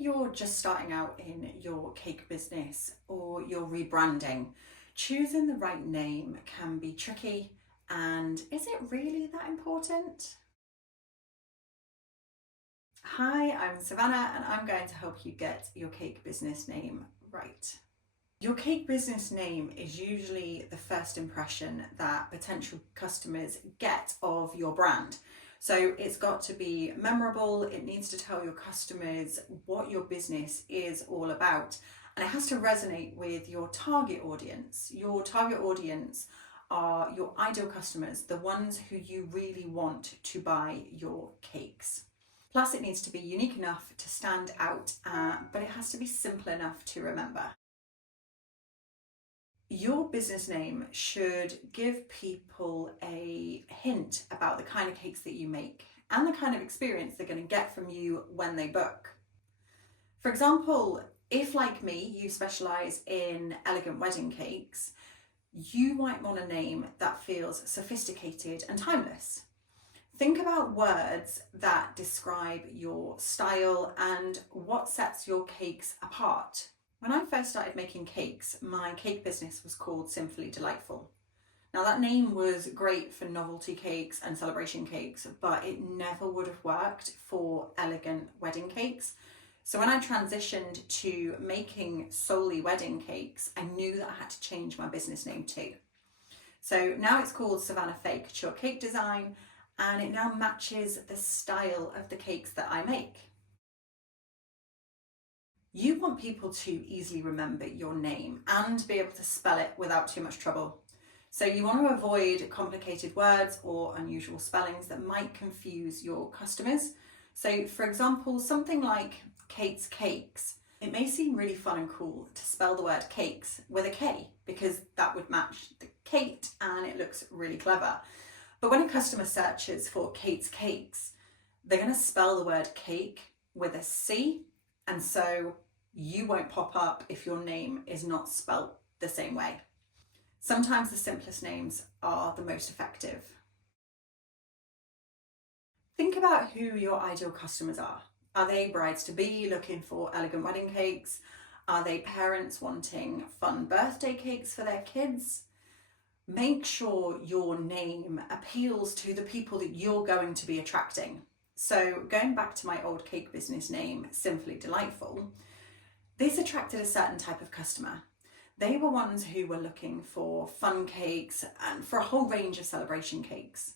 you're just starting out in your cake business or you're rebranding, choosing the right name can be tricky. And is it really that important? Hi, I'm Savanna and I'm going to help you get your cake business name right. Your cake business name is usually the first impression that potential customers get of your brand. So it's got to be memorable, it needs to tell your customers what your business is all about, and it has to resonate with your target audience. Your target audience are your ideal customers, the ones who you really want to buy your cakes. Plus, it needs to be unique enough to stand out, but it has to be simple enough to remember. Your business name should give people a hint about the kind of cakes that you make and the kind of experience they're going to get from you when they book. For example, if like me, you specialise in elegant wedding cakes, you might want a name that feels sophisticated and timeless. Think about words that describe your style and what sets your cakes apart. When I first started making cakes, my cake business was called Sinfully Delightful. Now that name was great for novelty cakes and celebration cakes, but it never would have worked for elegant wedding cakes. So when I transitioned to making solely wedding cakes, I knew that I had to change my business name too. So now it's called Savanna Couture Cake Design, and it now matches the style of the cakes that I make. You want people to easily remember your name and be able to spell it without too much trouble. So you want to avoid complicated words or unusual spellings that might confuse your customers. So for example, something like Kate's Cakes. It may seem really fun and cool to spell the word cakes with a K because that would match the Kate and it looks really clever. But when a customer searches for Kate's Cakes, they're going to spell the word cake with a C, and so you won't pop up if your name is not spelt the same way. Sometimes the simplest names are the most effective. Think about who your ideal customers are. Are they brides-to-be looking for elegant wedding cakes? Are they parents wanting fun birthday cakes for their kids? Make sure your name appeals to the people that you're going to be attracting. So going back to my old cake business name, Sinfully Delightful, this attracted a certain type of customer. They were ones who were looking for fun cakes and for a whole range of celebration cakes.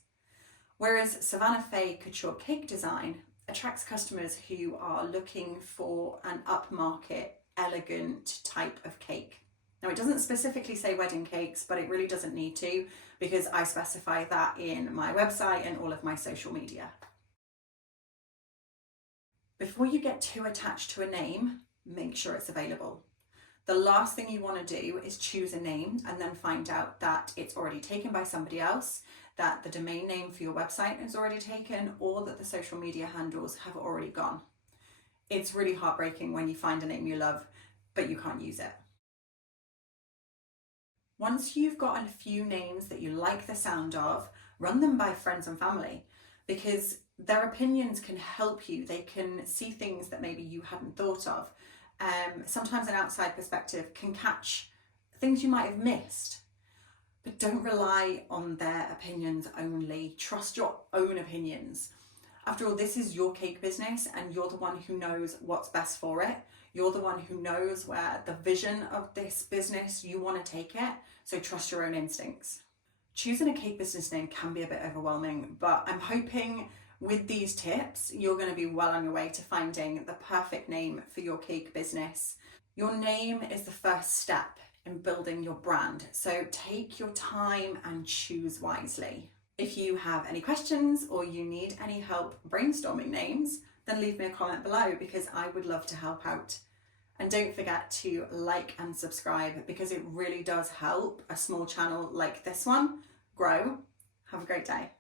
Whereas Savanna Couture Cake Design attracts customers who are looking for an upmarket, elegant type of cake. Now it doesn't specifically say wedding cakes, but it really doesn't need to because I specify that in my website and all of my social media. Before you get too attached to a name, make sure it's available. The last thing you want to do is choose a name and then find out that it's already taken by somebody else, that the domain name for your website is already taken, or that the social media handles have already gone. It's really heartbreaking when you find a name you love, but you can't use it. Once you've got a few names that you like the sound of, run them by friends and family because their opinions can help you. They can see things that maybe you hadn't thought of. Sometimes an outside perspective can catch things you might have missed. But don't rely on their opinions only. Trust your own opinions. After all, this is your cake business and you're the one who knows what's best for it. You're the one who knows where the vision of this business, you want to take it. So trust your own instincts. Choosing a cake business name can be a bit overwhelming, but I'm hoping with these tips, you're going to be well on your way to finding the perfect name for your cake business. Your name is the first step in building your brand, so take your time and choose wisely. If you have any questions or you need any help brainstorming names, then leave me a comment below because I would love to help out. And don't forget to like and subscribe because it really does help a small channel like this one grow. Have a great day.